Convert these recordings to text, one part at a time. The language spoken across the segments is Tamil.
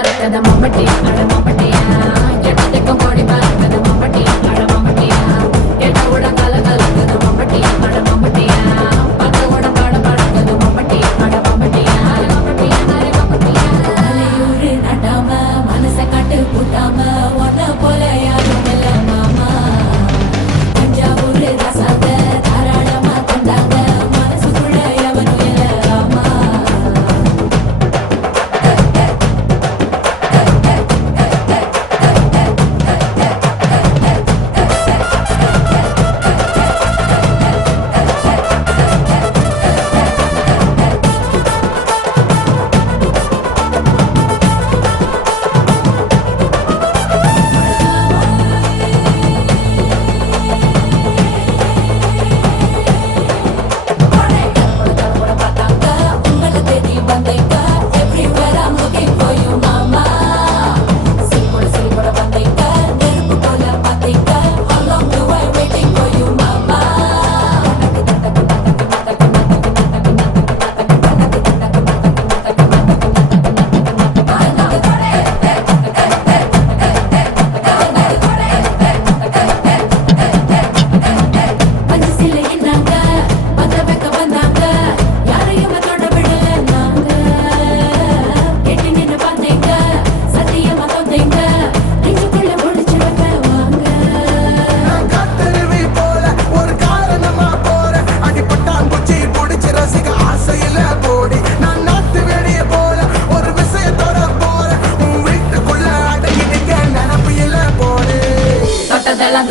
பறக்கத மம்பட்டி அட மம்பட்டியா எட்டத்துக்கும் கோடி பறக்கத மம்பட்டி அட மம்பட்டியா எட்ட உட கல கலக்கத மம்பட்டி அட மம்பட்டியா பத்த உட பாட பறக்கத மம்பட்டி அட மம்பட்டியா மம்பட்டியா மம்பட்டியா அலையூரு நடாம மனச கட்டு கூட்டாம ஒன்ன போல யாரும் இல்ல மாமா தஞ்சாவூர் ரசாத தாராளமா தந்தாங்க மனசுக்குள்ள எவனும் இல்ல ராமா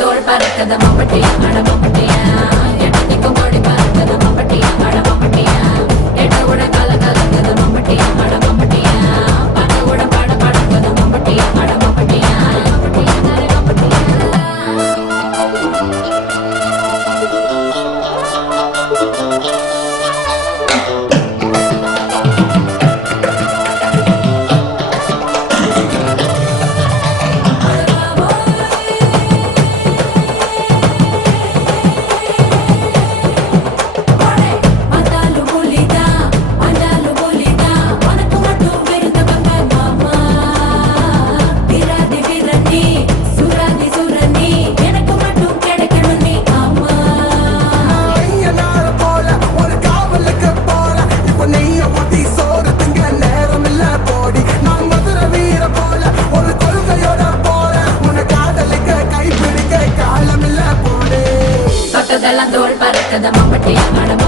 தோல் பறக்கத மம்பட்டி அட மம்பட்டியா எட்டத்துக்கும் கோடி பறக்கத மம்பட்டி அட மம்பட்டியா எட்ட உட கல கலக்கத மம்பட்டி அட மம்பட்டியா பட்ட உட பாட பறக்கத மம்பட்டி அட மம்பட்டியா மம்பட்டியா மம்பட்டியா தோல் பறக்கத மம்பட்டி அட